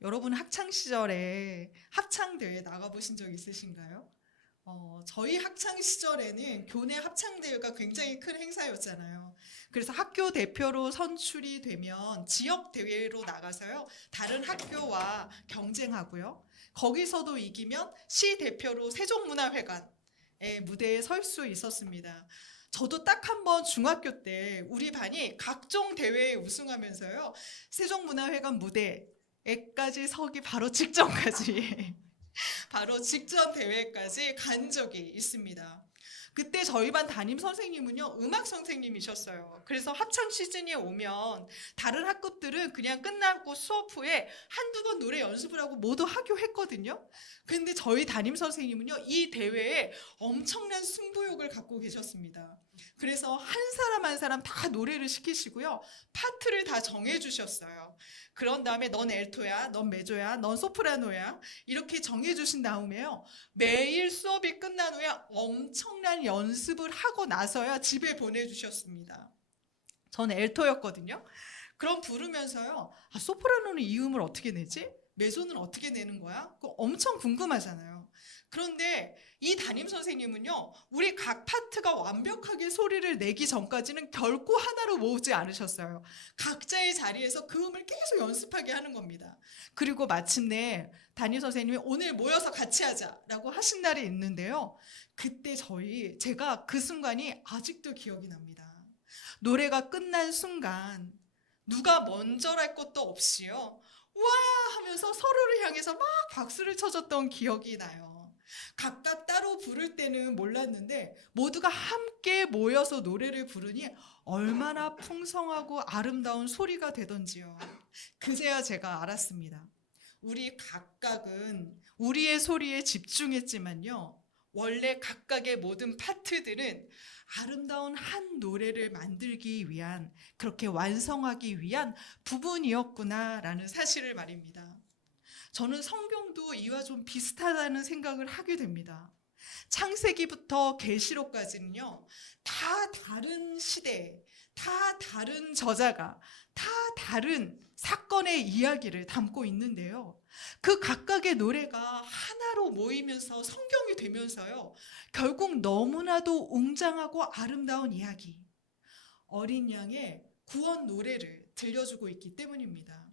여러분 학창 시절에 합창대회 나가보신 적 있으신가요? 저희 학창 시절에는 교내 합창대회가 굉장히 큰 행사였잖아요. 그래서 학교 대표로 선출이 되면 지역 대회로 나가서요, 다른 학교와 경쟁하고요. 거기서도 이기면 시 대표로 세종문화회관의 무대에 설 수 있었습니다. 저도 딱 한 번 중학교 때 우리 반이 각종 대회에 우승하면서요, 세종문화회관 무대에까지 서기 바로 직전까지 바로 직전 대회까지 간 적이 있습니다. 그때 저희 반 담임 선생님은요, 음악 선생님이셨어요. 그래서 합창 시즌이 오면 다른 학급들은 그냥 끝나고 수업 후에 한두 번 노래 연습을 하고 모두 하교했거든요. 근데 저희 담임 선생님은요, 이 대회에 엄청난 승부욕을 갖고 계셨습니다. 그래서 한 사람 한 사람 다 노래를 시키시고요, 파트를 다 정해주셨어요. 그런 다음에 넌 엘토야, 넌 메조야, 넌 소프라노야, 이렇게 정해주신 다음에요, 매일 수업이 끝난 후에 엄청난 연습을 하고 나서야 집에 보내주셨습니다. 저는 엘토였거든요. 그럼 부르면서요, 소프라노는 이 음을 어떻게 내지? 메조는 어떻게 내는 거야? 그거 엄청 궁금하잖아요. 그런데 이 담임 선생님은요, 우리 각 파트가 완벽하게 소리를 내기 전까지는 결코 하나로 모으지 않으셨어요. 각자의 자리에서 그 음을 계속 연습하게 하는 겁니다. 그리고 마침내 담임 선생님이 오늘 모여서 같이 하자라고 하신 날이 있는데요, 그때 제가 그 순간이 아직도 기억이 납니다. 노래가 끝난 순간 누가 먼저랄 것도 없이요, 와 하면서 서로를 향해서 막 박수를 쳐줬던 기억이 나요. 각각 따로 부를 때는 몰랐는데 모두가 함께 모여서 노래를 부르니 얼마나 풍성하고 아름다운 소리가 되던지요. 그제야 제가 알았습니다. 우리 각각은 우리의 소리에 집중했지만요, 원래 각각의 모든 파트들은 아름다운 한 노래를 만들기 위한, 그렇게 완성하기 위한 부분이었구나라는 사실을 말입니다. 저는 성경도 이와 좀 비슷하다는 생각을 하게 됩니다. 창세기부터 계시록까지는요, 다 다른 시대, 다 다른 저자가, 다 다른 사건의 이야기를 담고 있는데요, 그 각각의 노래가 하나로 모이면서 성경이 되면서요, 결국 너무나도 웅장하고 아름다운 이야기, 어린 양의 구원 노래를 들려주고 있기 때문입니다.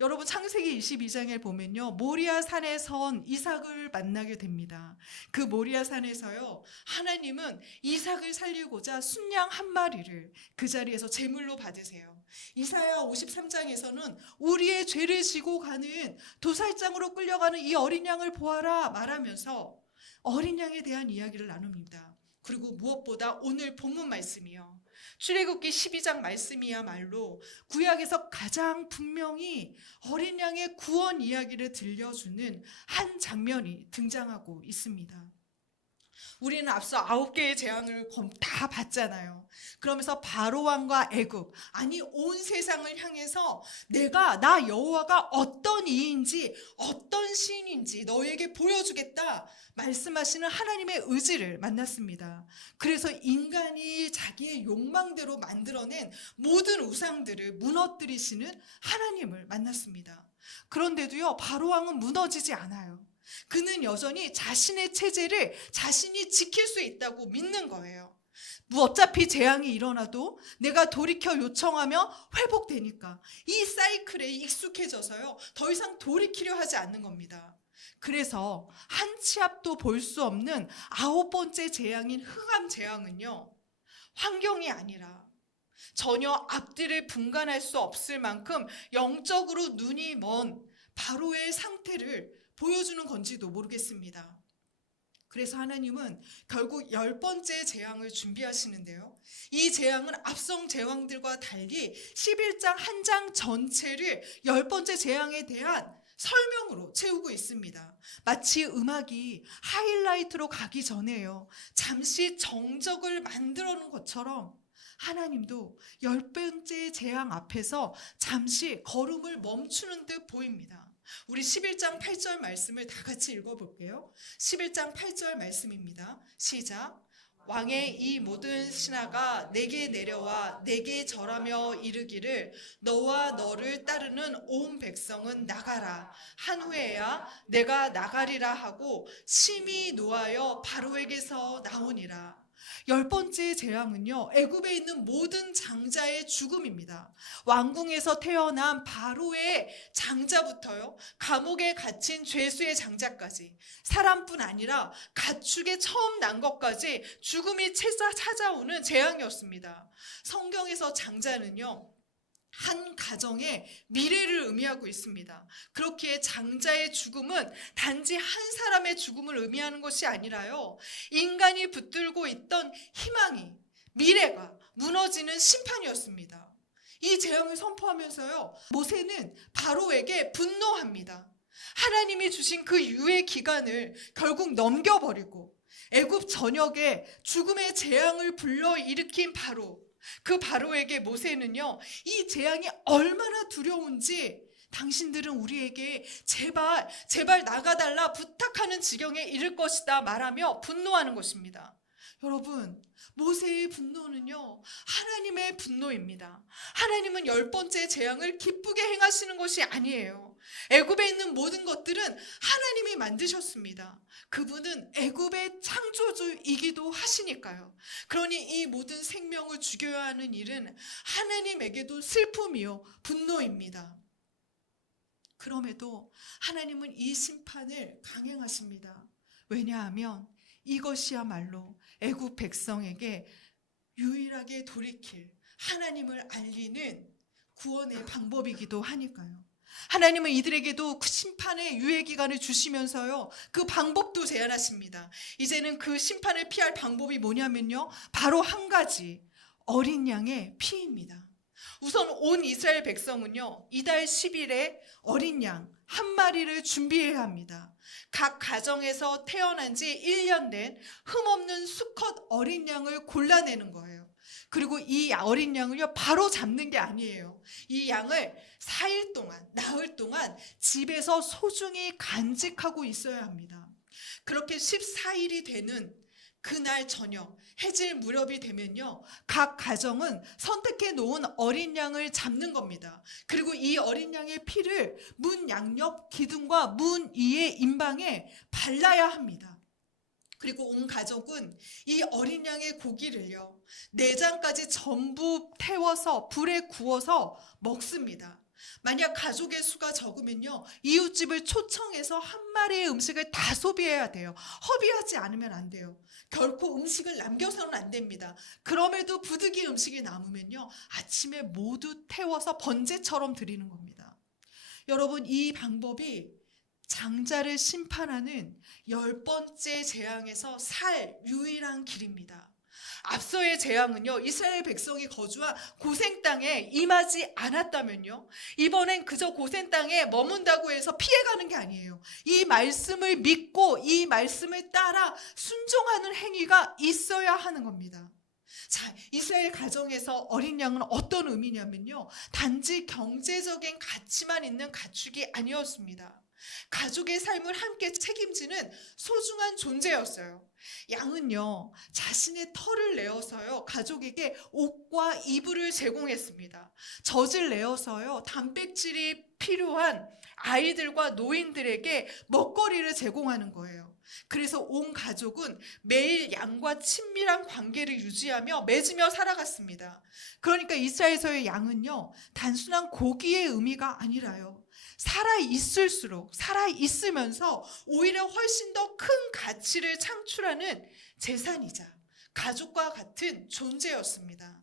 여러분, 창세기 22장에 보면요, 모리아 산에 선 이삭을 만나게 됩니다. 그 모리아 산에서요, 하나님은 이삭을 살리고자 순양 한 마리를 그 자리에서 제물로 받으세요. 이사야 53장에서는 우리의 죄를 지고 가는 도살장으로 끌려가는 이 어린 양을 보아라 말하면서 어린 양에 대한 이야기를 나눕니다. 그리고 무엇보다 오늘 본문 말씀이요, 출애굽기 12장 말씀이야말로 구약에서 가장 분명히 어린 양의 구원 이야기를 들려주는 한 장면이 등장하고 있습니다. 우리는 앞서 9개의 재앙을 다 봤잖아요. 그러면서 바로 왕과 애굽, 아니 온 세상을 향해서 나 여호와가 어떤 이인지 어떤 신인지 너에게 보여주겠다 말씀하시는 하나님의 의지를 만났습니다. 그래서 인간이 자기의 욕망대로 만들어낸 모든 우상들을 무너뜨리시는 하나님을 만났습니다. 그런데도요, 바로 왕은 무너지지 않아요. 그는 여전히 자신의 체제를 자신이 지킬 수 있다고 믿는 거예요. 어차피 재앙이 일어나도 내가 돌이켜 요청하면 회복되니까 이 사이클에 익숙해져서요, 더 이상 돌이키려 하지 않는 겁니다. 그래서 한 치 앞도 볼 수 없는 9번째 재앙인 흑암 재앙은요, 환경이 아니라 전혀 앞뒤를 분간할 수 없을 만큼 영적으로 눈이 먼 바로의 상태를 보여주는 건지도 모르겠습니다. 그래서 하나님은 결국 10번째 재앙을 준비하시는데요, 이 재앙은 앞선 재앙들과 달리 11장 한 장 전체를 10번째 재앙에 대한 설명으로 채우고 있습니다. 마치 음악이 하이라이트로 가기 전에요, 잠시 정적을 만들어 놓은 것처럼 하나님도 10번째 재앙 앞에서 잠시 걸음을 멈추는 듯 보입니다. 우리 11장 8절 말씀을 다 같이 읽어볼게요. 11장 8절 말씀입니다. 시작. 왕의 이 모든 신하가 내게 내려와 내게 절하며 이르기를 너와 너를 따르는 온 백성은 나가라 한 후에야 내가 나가리라 하고 심히 노하여 바로에게서 나오니라. 열 번째 재앙은요, 애굽에 있는 모든 장자의 죽음입니다. 왕궁에서 태어난 바로의 장자부터요, 감옥에 갇힌 죄수의 장자까지, 사람뿐 아니라 가축에 처음 난 것까지 죽음이 찾아오는 재앙이었습니다. 성경에서 장자는요, 한 가정의 미래를 의미하고 있습니다. 그렇기에 장자의 죽음은 단지 한 사람의 죽음을 의미하는 것이 아니라요, 인간이 붙들고 있던 희망이, 미래가 무너지는 심판이었습니다. 이 재앙을 선포하면서요, 모세는 바로에게 분노합니다. 하나님이 주신 그 유예 기간을 결국 넘겨버리고 애굽 전역에 죽음의 재앙을 불러일으킨 바로, 그 바로에게 모세는요, 이 재앙이 얼마나 두려운지 당신들은 우리에게 제발 나가달라 부탁하는 지경에 이를 것이다 말하며 분노하는 것입니다. 여러분, 모세의 분노는요, 하나님의 분노입니다. 하나님은 열 번째 재앙을 기쁘게 행하시는 것이 아니에요. 애굽에 있는 모든 것들은 하나님이 만드셨습니다. 그분은 애굽의 창조주이기도 하시니까요. 그러니 이 모든 생명을 죽여야 하는 일은 하나님에게도 슬픔이요, 분노입니다. 그럼에도 하나님은 이 심판을 강행하십니다. 왜냐하면 이것이야말로 애굽 백성에게 유일하게 돌이킬 하나님을 알리는 구원의 방법이기도 하니까요. 하나님은 이들에게도 그 심판의 유예 기간을 주시면서요, 그 방법도 제안하십니다. 이제는 그 심판을 피할 방법이 뭐냐면요, 바로 한 가지, 어린 양의 피입니다. 우선 온 이스라엘 백성은요, 이달 10일에 어린 양 한 마리를 준비해야 합니다. 각 가정에서 태어난 지 1년 된 흠없는 수컷 어린 양을 골라내는 거예요. 그리고 이 어린 양을요, 바로 잡는 게 아니에요. 이 양을 4일 동안, 나흘 동안 집에서 소중히 간직하고 있어야 합니다. 그렇게 14일이 되는 그날 저녁, 해질 무렵이 되면요, 각 가정은 선택해 놓은 어린 양을 잡는 겁니다. 그리고 이 어린 양의 피를 문 양옆 기둥과 문 위의 임방에 발라야 합니다. 그리고 온 가족은 이 어린 양의 고기를요, 내장까지 전부 태워서 불에 구워서 먹습니다. 만약 가족의 수가 적으면요, 이웃집을 초청해서 한 마리의 음식을 다 소비해야 돼요. 허비하지 않으면 안 돼요. 결코 음식을 남겨서는 안 됩니다. 그럼에도 부득이 음식이 남으면요, 아침에 모두 태워서 번제처럼 드리는 겁니다. 여러분, 이 방법이 장자를 심판하는 열 번째 재앙에서 살 유일한 길입니다. 앞서의 재앙은요, 이스라엘 백성이 거주한 고센 땅에 임하지 않았다면요, 이번엔 그저 고센 땅에 머문다고 해서 피해가는 게 아니에요. 이 말씀을 믿고 이 말씀을 따라 순종하는 행위가 있어야 하는 겁니다. 자, 이스라엘 가정에서 어린 양은 어떤 의미냐면요, 단지 경제적인 가치만 있는 가축이 아니었습니다. 가족의 삶을 함께 책임지는 소중한 존재였어요. 양은요, 자신의 털을 내어서요, 가족에게 옷과 이불을 제공했습니다. 젖을 내어서요, 단백질이 필요한 아이들과 노인들에게 먹거리를 제공하는 거예요. 그래서 온 가족은 매일 양과 친밀한 관계를 유지하며 맺으며 살아갔습니다. 그러니까 이스라엘에서의 양은요, 단순한 고기의 의미가 아니라요, 살아있으면서 오히려 훨씬 더 큰 가치를 창출하는 재산이자 가족과 같은 존재였습니다.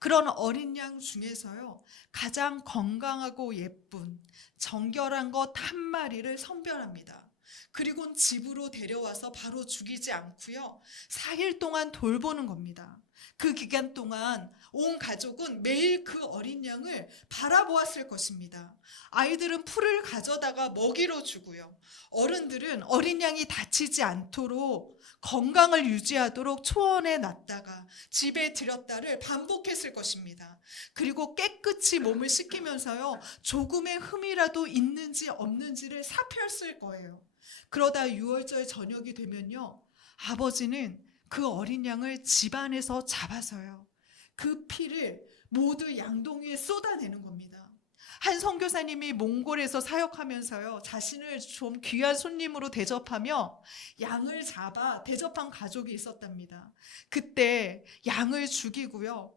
그런 어린 양 중에서요, 가장 건강하고 예쁜 정결한 것 한 마리를 선별합니다. 그리고 집으로 데려와서 바로 죽이지 않고요, 4일 동안 돌보는 겁니다. 그 기간 동안 온 가족은 매일 그 어린 양을 바라보았을 것입니다. 아이들은 풀을 가져다가 먹이로 주고요, 어른들은 어린 양이 다치지 않도록 건강을 유지하도록 초원에 놨다가 집에 들였다를 반복했을 것입니다. 그리고 깨끗이 몸을 씻기면서요, 조금의 흠이라도 있는지 없는지를 살폈을 거예요. 그러다 6월절 저녁이 되면요, 아버지는 그 어린 양을 집안에서 잡아서요, 그 피를 모두 양동이에 쏟아내는 겁니다. 한 선교사님이 몽골에서 사역하면서요, 자신을 좀 귀한 손님으로 대접하며 양을 잡아 대접한 가족이 있었답니다. 그때 양을 죽이고요,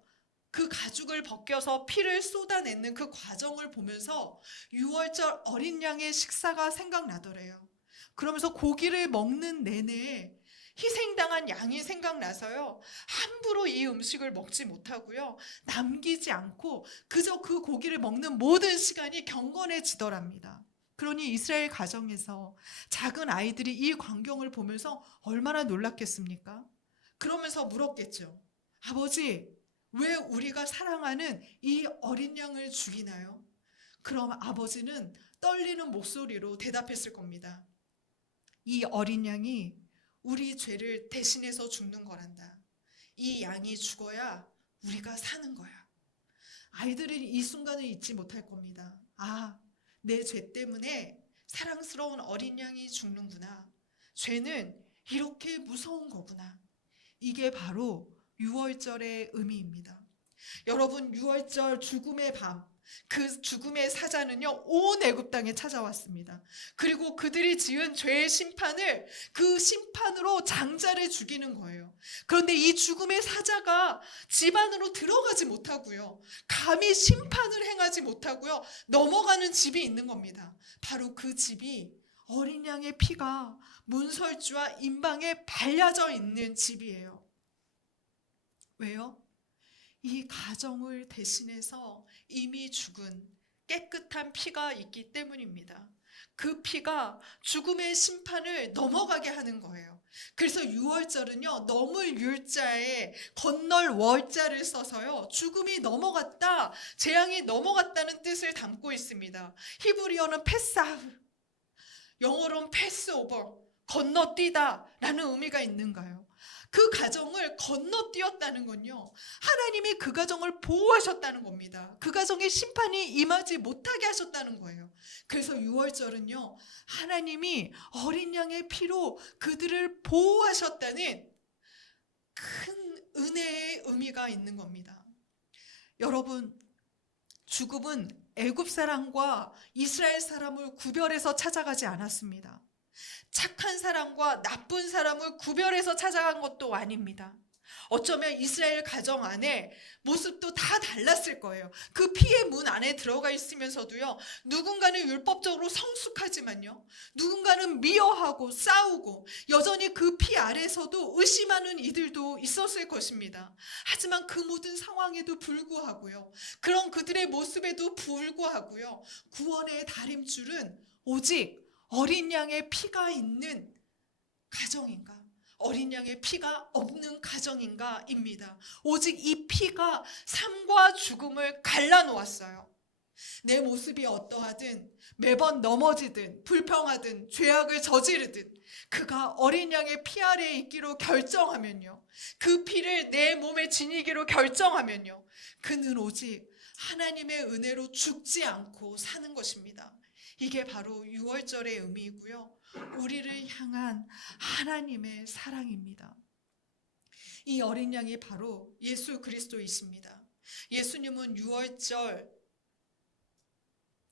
그 가죽을 벗겨서 피를 쏟아내는 그 과정을 보면서 6월절 어린 양의 식사가 생각나더래요. 그러면서 고기를 먹는 내내 희생당한 양이 생각나서요, 함부로 이 음식을 먹지 못하고요, 남기지 않고 그저 그 고기를 먹는 모든 시간이 경건해지더랍니다. 그러니 이스라엘 가정에서 작은 아이들이 이 광경을 보면서 얼마나 놀랐겠습니까? 그러면서 물었겠죠. 아버지, 왜 우리가 사랑하는 이 어린 양을 죽이나요? 그럼 아버지는 떨리는 목소리로 대답했을 겁니다. 이 어린 양이 우리 죄를 대신해서 죽는 거란다. 이 양이 죽어야 우리가 사는 거야. 아이들이 이 순간을 잊지 못할 겁니다. 아, 내 죄 때문에 사랑스러운 어린 양이 죽는구나. 죄는 이렇게 무서운 거구나. 이게 바로 6월절의 의미입니다. 여러분, 6월절 죽음의 밤, 그 죽음의 사자는요, 온 애굽 땅에 찾아왔습니다. 그리고 그들이 지은 죄의 심판을, 그 심판으로 장자를 죽이는 거예요. 그런데 이 죽음의 사자가 집 안으로 들어가지 못하고요, 감히 심판을 행하지 못하고요, 넘어가는 집이 있는 겁니다. 바로 그 집이 어린 양의 피가 문설주와 임방에 발려져 있는 집이에요. 왜요? 이 가정을 대신해서 이미 죽은 깨끗한 피가 있기 때문입니다. 그 피가 죽음의 심판을 넘어가게 하는 거예요. 그래서 6월절은요, 넘을 율자에 건널 월자를 써서요, 죽음이 넘어갔다, 재앙이 넘어갔다는 뜻을 담고 있습니다. 히브리어는 패스아흐, 영어로는 패스오버, 건너뛰다 라는 의미가 있는가요? 그 가정을 건너뛰었다는 건요, 하나님이 그 가정을 보호하셨다는 겁니다. 그 가정에 심판이 임하지 못하게 하셨다는 거예요. 그래서 6월절은요, 하나님이 어린 양의 피로 그들을 보호하셨다는 큰 은혜의 의미가 있는 겁니다. 여러분, 죽음은 애굽 사람과 이스라엘 사람을 구별해서 찾아가지 않았습니다. 착한 사람과 나쁜 사람을 구별해서 찾아간 것도 아닙니다. 어쩌면 이스라엘 가정 안에 모습도 다 달랐을 거예요. 그 피의 문 안에 들어가 있으면서도요, 누군가는 율법적으로 성숙하지만요, 누군가는 미워하고 싸우고 여전히 그 피 아래서도 의심하는 이들도 있었을 것입니다. 하지만 그 모든 상황에도 불구하고요, 그런 그들의 모습에도 불구하고요, 구원의 다림줄은 오직 어린 양의 피가 있는 가정인가, 어린 양의 피가 없는 가정인가입니다. 오직 이 피가 삶과 죽음을 갈라놓았어요. 내 모습이 어떠하든, 매번 넘어지든 불평하든 죄악을 저지르든, 그가 어린 양의 피 아래에 있기로 결정하면요, 그 피를 내 몸에 지니기로 결정하면요, 그는 오직 하나님의 은혜로 죽지 않고 사는 것입니다. 이게 바로 6월절의 의미이고요, 우리를 향한 하나님의 사랑입니다. 이 어린 양이 바로 예수 그리스도이십니다. 예수님은 6월절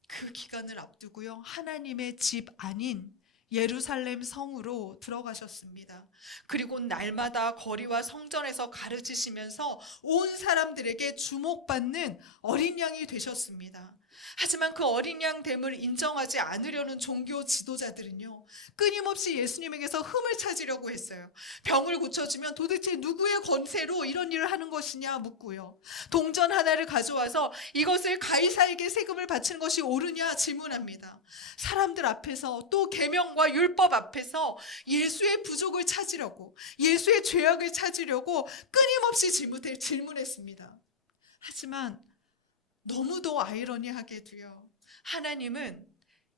그 기간을 앞두고요, 하나님의 집 아닌 예루살렘 성으로 들어가셨습니다. 그리고 날마다 거리와 성전에서 가르치시면서 온 사람들에게 주목받는 어린 양이 되셨습니다. 하지만 그 어린 양 됨을 인정하지 않으려는 종교 지도자들은요, 끊임없이 예수님에게서 흠을 찾으려고 했어요. 병을 고쳐주면 도대체 누구의 권세로 이런 일을 하는 것이냐 묻고요, 동전 하나를 가져와서 이것을 가이사에게 세금을 바치는 것이 옳으냐 질문합니다. 사람들 앞에서, 또 계명과 율법 앞에서 예수의 부족을 찾으려고, 예수의 죄악을 찾으려고 끊임없이 질문했습니다. 하지만 너무도 아이러니하게도요, 하나님은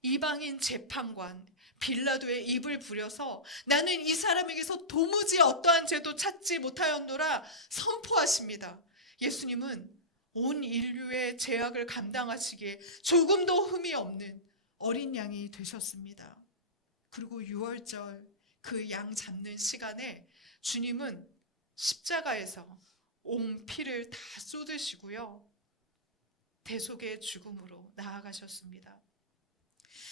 이방인 재판관 빌라도의 입을 부려서 나는 이 사람에게서 도무지 어떠한 죄도 찾지 못하였노라 선포하십니다. 예수님은 온 인류의 죄악을 감당하시기에 조금도 흠이 없는 어린 양이 되셨습니다. 그리고 6월절 그 양 잡는 시간에 주님은 십자가에서 온 피를 다 쏟으시고요. 대속의 죽음으로 나아가셨습니다.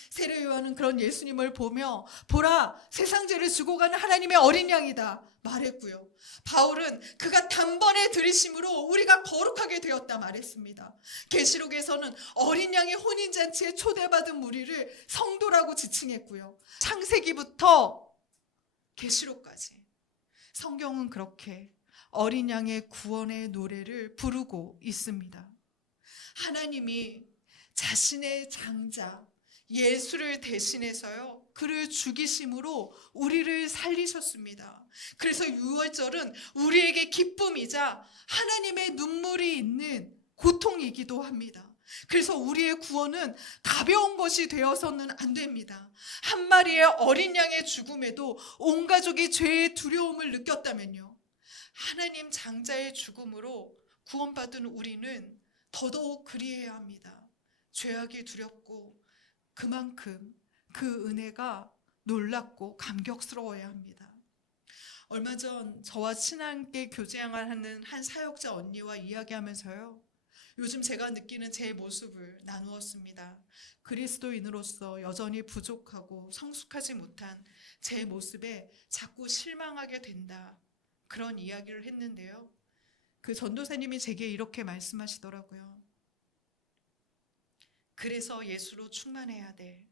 세례 요한은 그런 예수님을 보며 보라, 세상 죄를 지고 가는 하나님의 어린 양이다 말했고요. 바울은 그가 단번에 들이심으로 우리가 거룩하게 되었다 말했습니다. 계시록에서는 어린 양의 혼인잔치에 초대받은 무리를 성도라고 지칭했고요. 창세기부터 계시록까지 성경은 그렇게 어린 양의 구원의 노래를 부르고 있습니다. 하나님이 자신의 장자 예수를 대신해서요, 그를 죽이심으로 우리를 살리셨습니다. 그래서 유월절은 우리에게 기쁨이자 하나님의 눈물이 있는 고통이기도 합니다. 그래서 우리의 구원은 가벼운 것이 되어서는 안 됩니다. 한 마리의 어린 양의 죽음에도 온 가족이 죄의 두려움을 느꼈다면요, 하나님 장자의 죽음으로 구원받은 우리는 더더욱 그리해야 합니다. 죄악이 두렵고 그만큼 그 은혜가 놀랍고 감격스러워야 합니다. 얼마 전 저와 친하게 교제생활하는 한 사역자 언니와 이야기하면서요, 요즘 제가 느끼는 제 모습을 나누었습니다. 그리스도인으로서 여전히 부족하고 성숙하지 못한 제 모습에 자꾸 실망하게 된다, 그런 이야기를 했는데요, 그 전도사님이 제게 이렇게 말씀하시더라고요. 그래서 예수로 충만해야 돼.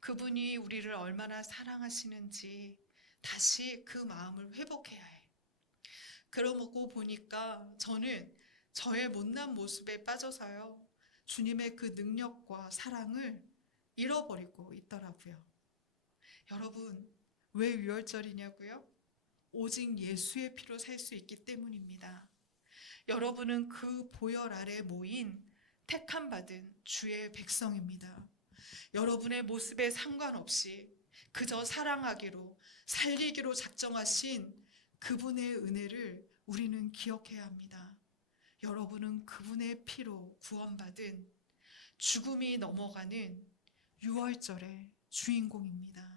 그분이 우리를 얼마나 사랑하시는지 다시 그 마음을 회복해야 해. 그러고 보니까 저는 저의 못난 모습에 빠져서요, 주님의 그 능력과 사랑을 잃어버리고 있더라고요. 여러분, 왜 유월절이냐고요? 오직 예수의 피로 살 수 있기 때문입니다. 여러분은 그 보혈 아래 모인 택함 받은 주의 백성입니다. 여러분의 모습에 상관없이 그저 사랑하기로 살리기로 작정하신 그분의 은혜를 우리는 기억해야 합니다. 여러분은 그분의 피로 구원받은 죽음이 넘어가는 유월절의 주인공입니다.